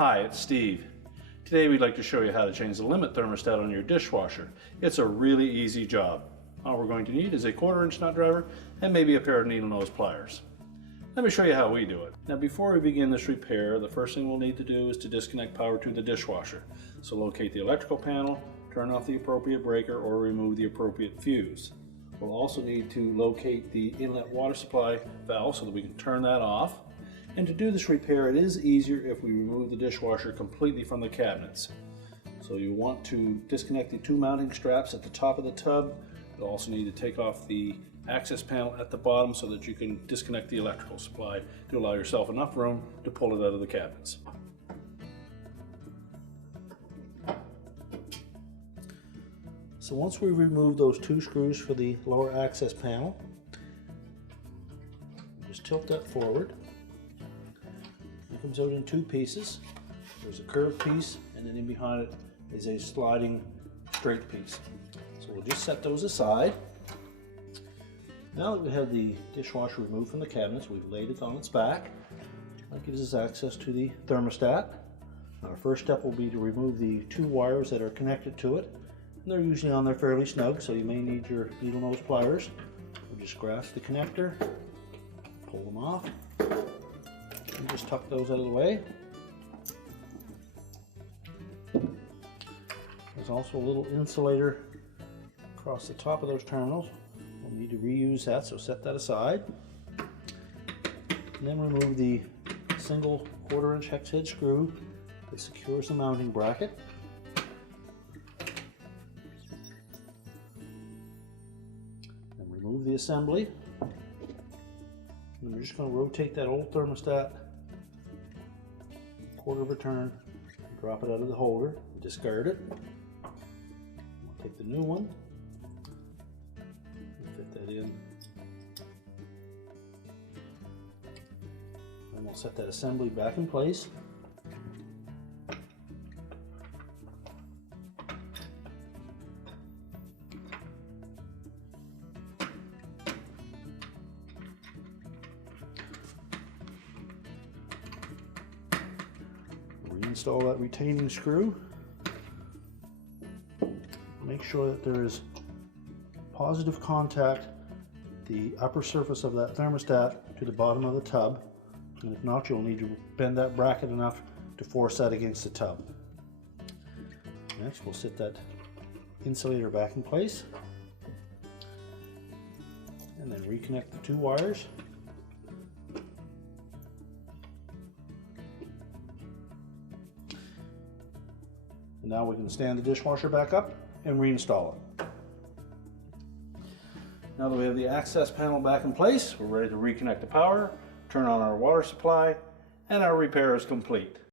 Hi, it's Steve. Today we'd like to show you how to change the limit thermostat on your dishwasher. It's a really easy job. All we're going to need is a 1/4-inch nut driver and maybe a pair of needle nose pliers. Let me show you how we do it. Now before we begin this repair, the first thing we'll need to do is to disconnect power to the dishwasher. So locate the electrical panel, turn off the appropriate breaker or remove the appropriate fuse. We'll also need to locate the inlet water supply valve so that we can turn that off. And to do this repair, it is easier if we remove the dishwasher completely from the cabinets. So you want to disconnect the two mounting straps at the top of the tub. You'll also need to take off the access panel at the bottom so that you can disconnect the electrical supply to allow yourself enough room to pull it out of the cabinets. So once we remove those two screws for the lower access panel, just tilt that forward. It comes out in two pieces. There's a curved piece, and then in behind it is a sliding straight piece. So we'll just set those aside. Now that we have the dishwasher removed from the cabinets, we've laid it on its back. That gives us access to the thermostat. Our first step will be to remove the two wires that are connected to it. And they're usually on there fairly snug, so you may need your needle nose pliers. We'll just grasp the connector, pull them off, and just tuck those out of the way. There's also a little insulator across the top of those terminals. We'll need to reuse that, so set that aside. And then remove the single 1/4-inch hex head screw that secures the mounting bracket. And remove the assembly. And we're just going to rotate that old thermostat 1/4 of a turn, drop it out of the holder, discard it. We'll take the new one, fit that in, and we'll set that assembly back in place. Reinstall that retaining screw. Make sure that there is positive contact the upper surface of that thermostat to the bottom of the tub, and if not, you'll need to bend that bracket enough to force that against the tub. Next, we'll set that insulator back in place and then reconnect the two wires. Now we can stand the dishwasher back up and reinstall it. Now that we have the access panel back in place, we're ready to reconnect the power, turn on our water supply, and our repair is complete.